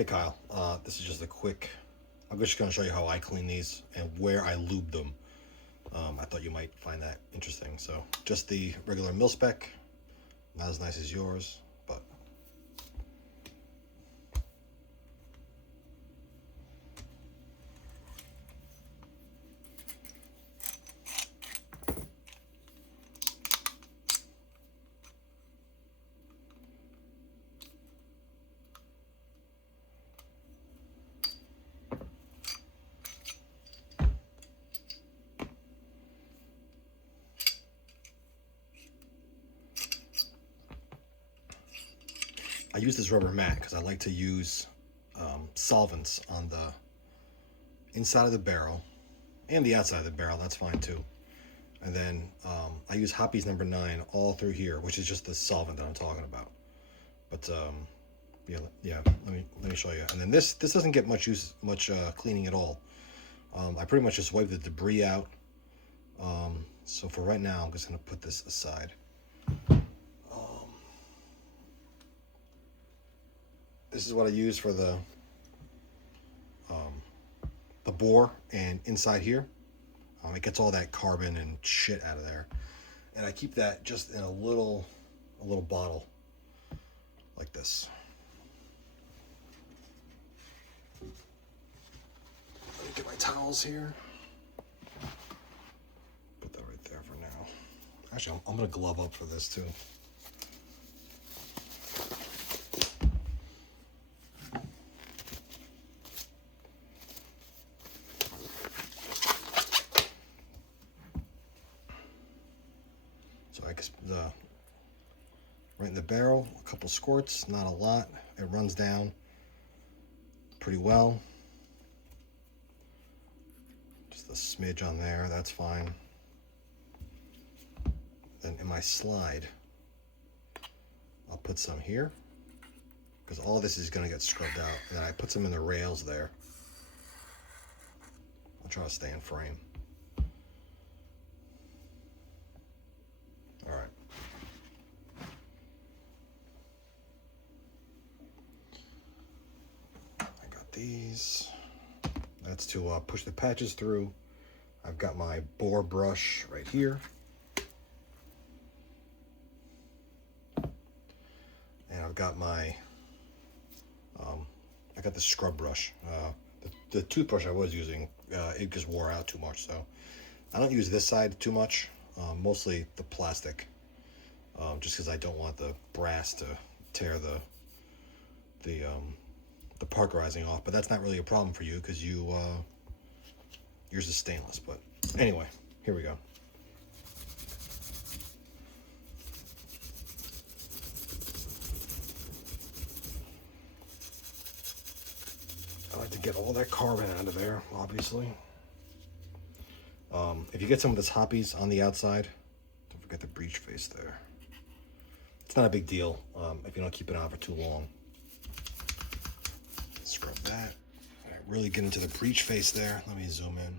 Hey Kyle, this is just a quick, I'm just going to show you how I clean these and where I lube them. I thought you might find that interesting. So just the regular mil spec, not as nice as yours, but I use this rubber mat because I like to use solvents on the inside of the barrel and the outside of the barrel. That's fine too. And then I use Hoppy's number 9 all through here, which is just the solvent that I'm talking about. But yeah. Let me show you. And then this doesn't get much cleaning at all. I pretty much just wipe the debris out. So for right now, I'm just gonna put this aside. This is what I use for the bore and inside here. It gets all that carbon and shit out of there, and I keep that just in a little bottle like this. Let me get my towels here. Put that right there for now. Actually, I'm gonna glove up for this too. So I guess right in the barrel, a couple squirts, not a lot. It runs down pretty well. Just a smidge on there, that's fine. Then in my slide, I'll put some here because all this is going to get scrubbed out. And then I put some in the rails there. I'll try to stay in frame. All right. I got these. That's to push the patches through. I've got my bore brush right here. And I've got my, I got the scrub brush. The toothbrush I was using, it just wore out too much, so I don't use this side too much. Mostly the plastic, just because I don't want the brass to tear the parkerizing off. But that's not really a problem for you because yours is stainless. But anyway, here we go. I like to get all that carbon out of there, obviously. If you get some of this Hoppy's on the outside, don't forget the breech face there. It's not a big deal if you don't keep it on for too long. Scrub that. All right, really get into the breech face there. Let me zoom in.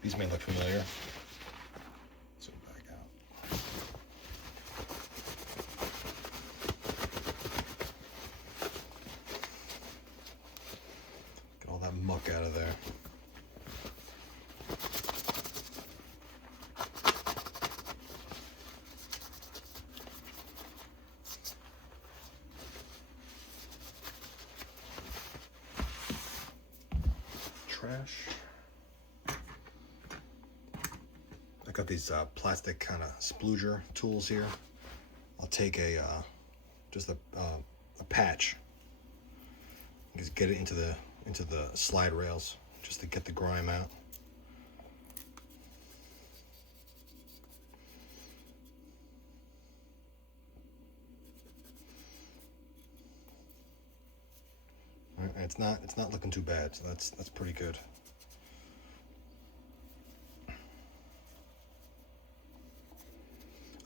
These may look familiar. Zoom back out. Get all that muck out of there. Trash. got these plastic kind of splooger tools here. I'll take just a patch, just get it into the slide rails, just to get the grime out. All right, it's not looking too bad, so that's pretty good.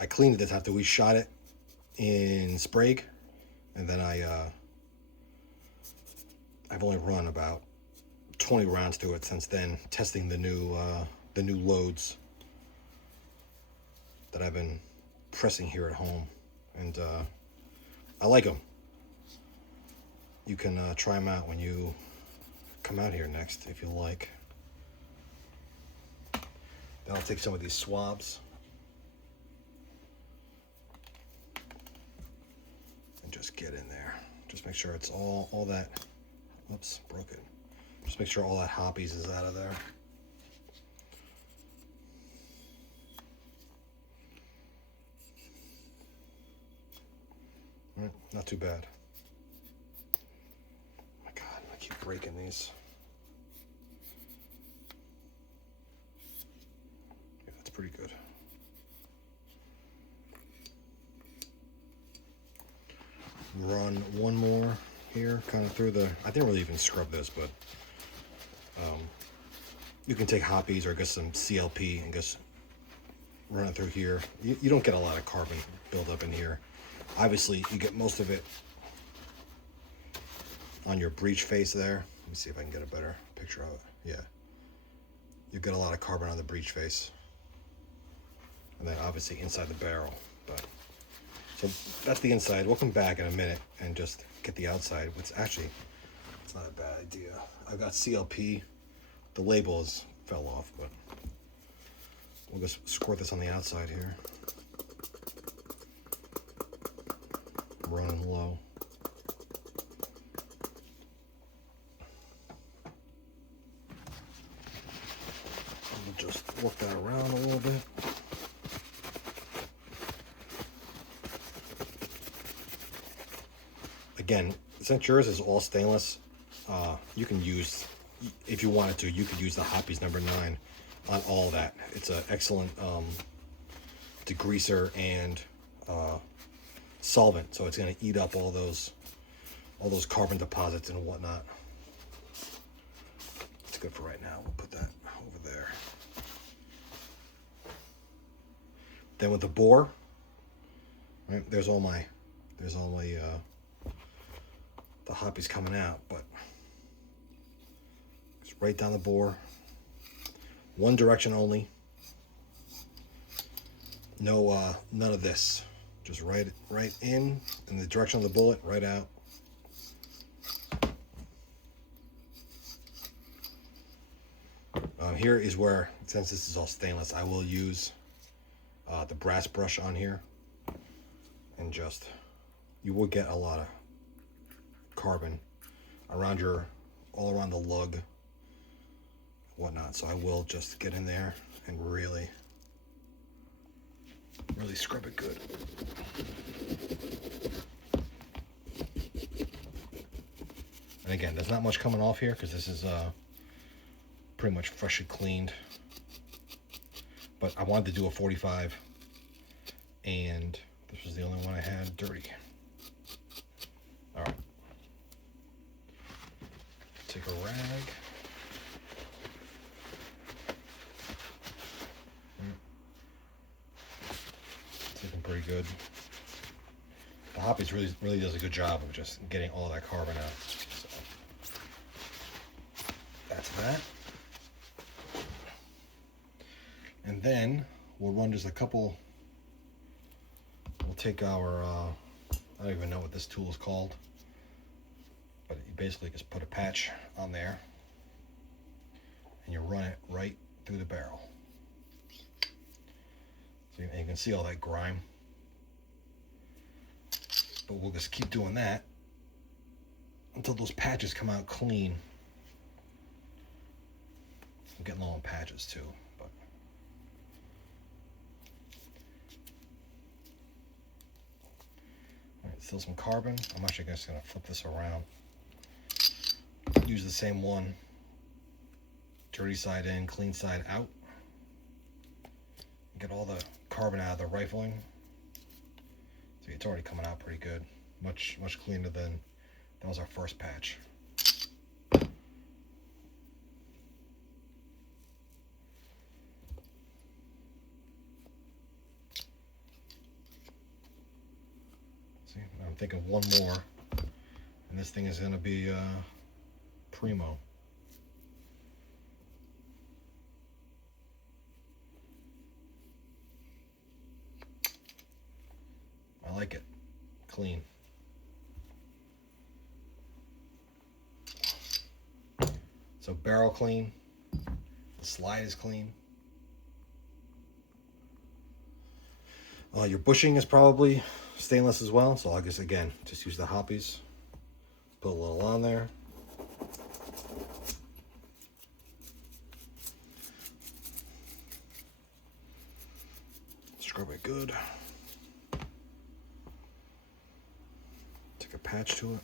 I cleaned this after we shot it in Sprague, and then I've only run about 20 rounds through it since then, testing the new loads that I've been pressing here at home, and I like them. You can try them out when you come out here next if you like. Then I'll take some of these swabs and just get in there. Just make sure it's all that, oops, broke it. Just make sure all that hoppies is out of there. All right, not too bad. Oh my God, I keep breaking these. Yeah, that's pretty good. Run one more here, kind of through the, I didn't really even scrub this, but you can take hoppies or get some CLP and just run it through here. You don't get a lot of carbon buildup in here. Obviously, you get most of it on your breech face there. Let me see if I can get a better picture of it. Yeah. You get a lot of carbon on the breech face. And then obviously inside the barrel. But so that's the inside. We'll come back in a minute and just get the outside. It's not a bad idea. I've got CLP. The labels fell off, but we'll just squirt this on the outside here. I'm running low. We'll just work that around a little bit. Again, since yours is all stainless, you can use, if you wanted to, you could use the Hoppies number 9 on all that. It's an excellent degreaser and solvent, so it's going to eat up all those carbon deposits and whatnot. It's good for right now. We'll put that over there. Then with the bore, right, there's all my the hoppies coming out, but it's right down the bore, one direction only. No, none of this. Just right in the direction of the bullet, right out. Here is where, since this is all stainless, I will use the brass brush on here, and just, you will get a lot of carbon around all around the lug, whatnot. So I will just get in there and really scrub it good. And again, there's not much coming off here because this is pretty much freshly cleaned. But I wanted to do a 45, and this was the only one I had dirty. All right. Take a rag. It's looking pretty good. The Hoppies really does a good job of just getting all that carbon out. So that's that. And then we'll run just a couple. We'll take our, I don't even know what this tool is called, but you basically just put a patch on there and you run it right through the barrel. So you can see all that grime. But we'll just keep doing that until those patches come out clean. I'm getting low on patches too, but still some carbon. I'm actually just going to flip this around. Use the same one. Dirty side in, clean side out. Get all the carbon out of the rifling. See, it's already coming out pretty good. Much cleaner than that was our first patch. See, I'm thinking one more, and this thing is going to be primo. I like it. Clean. So barrel clean. The slide is clean. Your bushing is probably stainless as well. So I guess, again, just use the hoppies. Put a little on there. Scrub it good. Take a patch to it.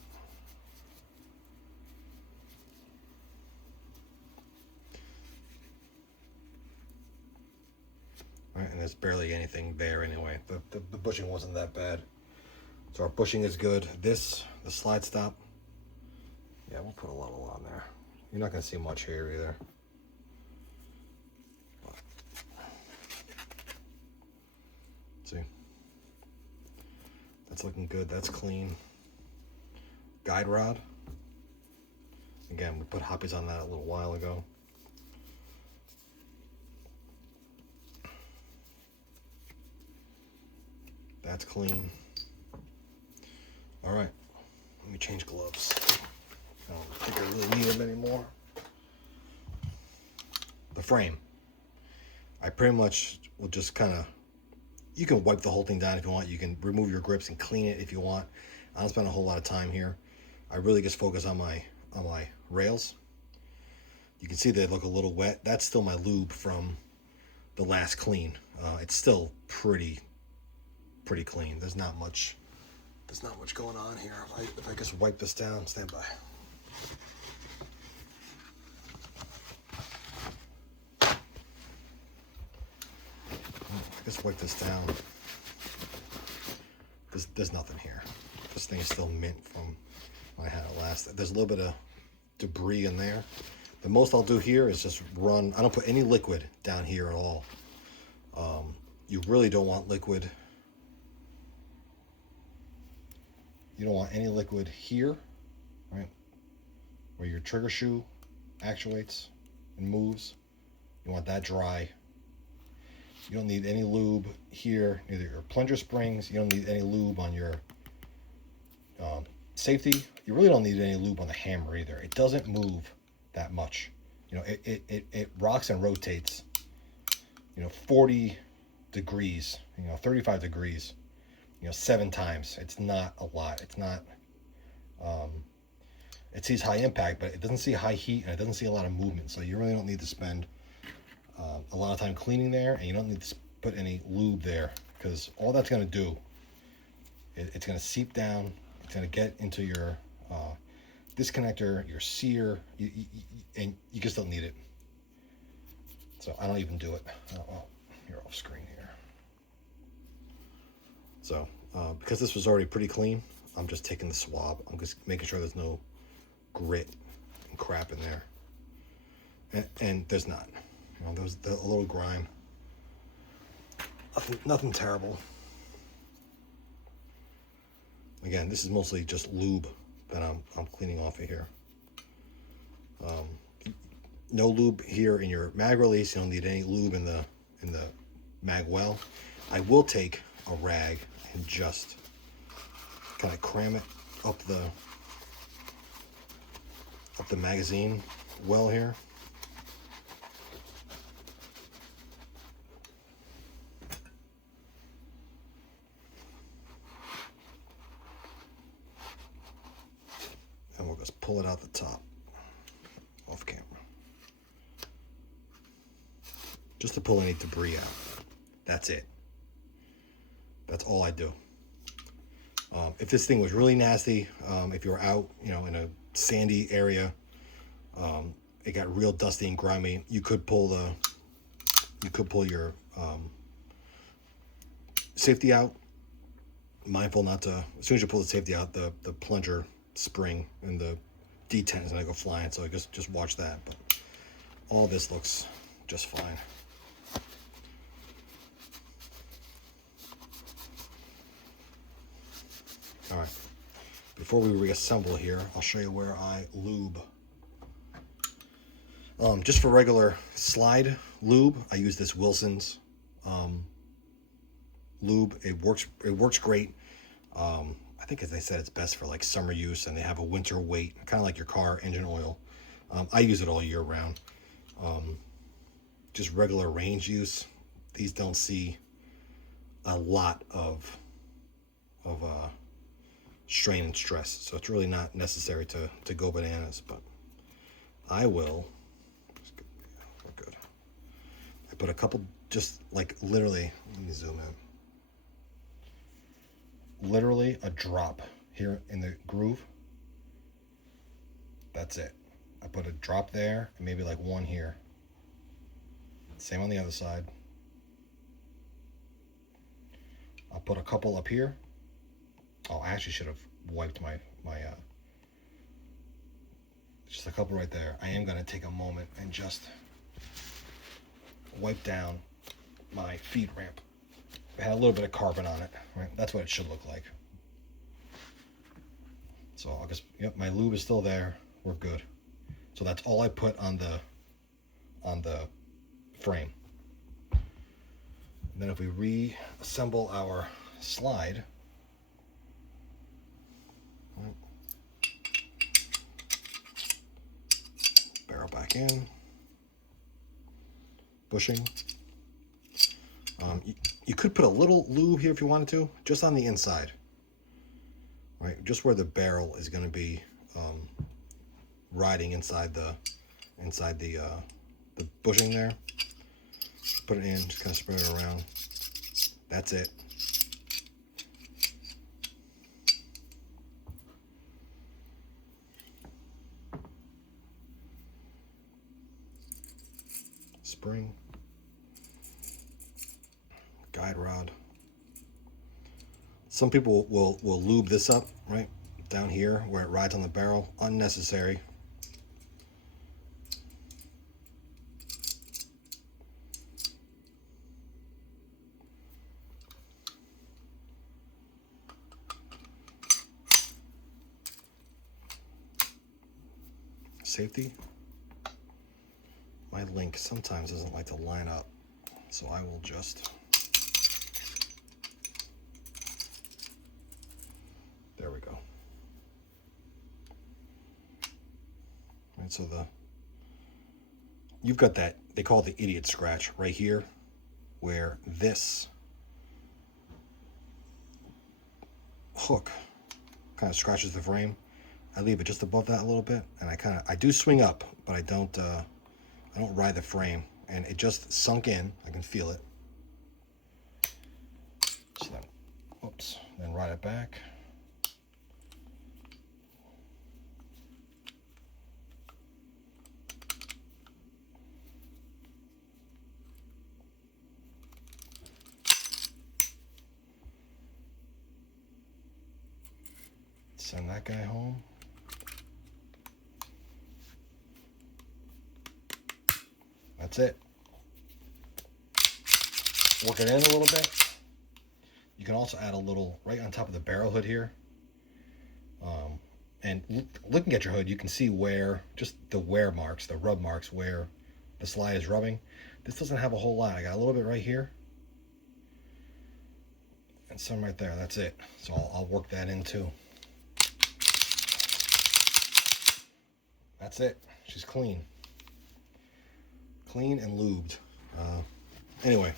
Right, and there's barely anything there anyway. The bushing wasn't that bad. So our bushing is good. The slide stop, yeah, we'll put a little on there. You're not going to see much here either. See, that's looking good. That's clean. Guide rod. Again, we put hoppies on that a little while ago. That's clean. All right, let me change gloves. I don't think I really need them anymore. The frame. I pretty much will just kind of, you can wipe the whole thing down if you want. You can remove your grips and clean it if you want. I don't spend a whole lot of time here. I really just focus on my rails. You can see they look a little wet. That's still my lube from the last clean. It's still pretty clean. There's not much going on here. If I just wipe this down, stand by. Just wipe this down. There's nothing here. This thing is still mint from when I had it last. There's a little bit of debris in there. The most I'll do here is just run. I don't put any liquid down here at all. You really don't want liquid. You don't want any liquid here, right? Where your trigger shoe actuates and moves. You want that dry. You don't need any lube here, neither your plunger springs. You don't need any lube on your safety. You really don't need any lube on the hammer either. It doesn't move that much. You know, it rocks and rotates, 40 degrees, 35 degrees, 7 times. It's not a lot. It's not, it sees high impact, but it doesn't see high heat, and it doesn't see a lot of movement. So you really don't need to spend a lot of time cleaning there, and you don't need to put any lube there, because all that's going to do, it's going to seep down. It's going to get into your disconnector, your sear, and you just don't need it. So I don't even do it. Oh, you're off screen here. So because this was already pretty clean, I'm just taking the swab. I'm just making sure there's no grit and crap in there. And there's not. There's a little grime. Nothing terrible. Again, this is mostly just lube that I'm cleaning off of here. No lube here in your mag release. You don't need any lube in the mag well. I will take a rag and just kind of cram it up the magazine well here. And we'll just pull it out the top, off camera. Just to pull any debris out. That's it. That's all I do. If this thing was really nasty, if you were out, in a sandy area, it got real dusty and grimy, you could pull your safety out. Mindful not to, as soon as you pull the safety out, the plunger spring and the detent is gonna go flying. So just watch that. But all this looks just fine. All right. Before we reassemble here, I'll show you where I lube. Just for regular slide lube, I use this Wilson's lube. It works great. I think, as they said, it's best for like summer use, and they have a winter weight, kind of like your car engine oil. I use it all year round. Just regular range use, these don't see a lot of strain and stress, so it's really not necessary to go bananas. But I will. We're good. I put a couple, just like literally. Let me zoom in. Literally a drop here in the groove. That's it. I put a drop there and maybe like one here. Same on the other side. I'll put a couple up here. Oh, I actually should have wiped my just a couple right there. I am going to take a moment and just wipe down my feed ramp. It had a little bit of carbon on it, right? That's what it should look like. So I'll just, yep, my lube is still there. We're good. So that's all I put on the frame. And then if we reassemble our slide, barrel back in, bushing. You could put a little lube here if you wanted to, just on the inside, right? Just where the barrel is going to be riding inside the bushing there. Put it in, just kind of spread it around. That's it. Spring, guide rod. Some people will lube this up, right down here where it rides on the barrel. Unnecessary. Safety. My link sometimes doesn't like to line up, so I will just, there we go. Right, so you've got that, they call it the idiot scratch right here, where this hook kind of scratches the frame. I leave it just above that a little bit, and I do swing up, but I don't ride the frame, and it just sunk in. I can feel it. So then, whoops, then ride it back. Send that guy home. That's it. Work it in a little bit. You can also add a little right on top of the barrel hood here. And looking at your hood, you can see where, just the wear marks, the rub marks where the slide is rubbing. This doesn't have a whole lot. I got a little bit right here. And some right there. That's it. So I'll work that in too. That's it. She's clean. Clean and lubed. Anyway,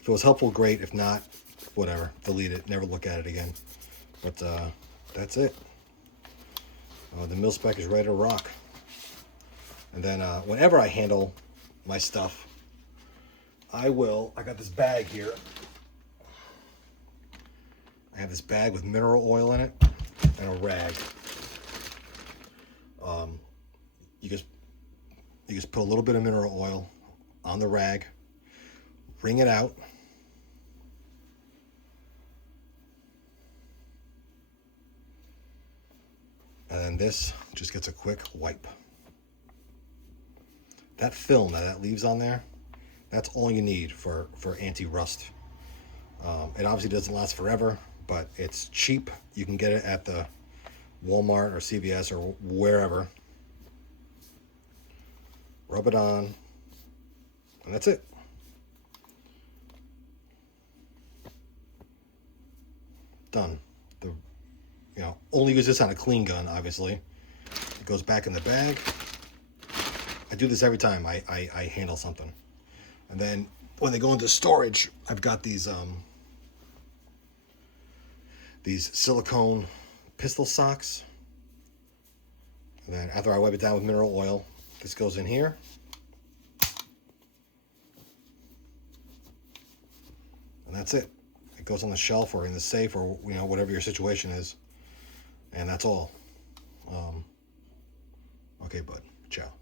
if it was helpful, great. If not, whatever. Delete it. Never look at it again. But that's it. The mil spec is ready to rock. And then whenever I handle my stuff, I got this bag here. I have this bag with mineral oil in it and a rag. You just put a little bit of mineral oil on the rag, wring it out, and then this just gets a quick wipe. That film that leaves on there, that's all you need for anti-rust. It obviously doesn't last forever, but it's cheap. You can get it at the Walmart or CVS or wherever. Rub it on, and that's it. Done. Only use this on a clean gun, obviously. It goes back in the bag. I do this every time I handle something. And then when they go into storage, I've got these silicone pistol socks. And then after I wipe it down with mineral oil, this goes in here. And that's it. It goes on the shelf or in the safe or whatever your situation is. And that's all. Okay, bud. Ciao.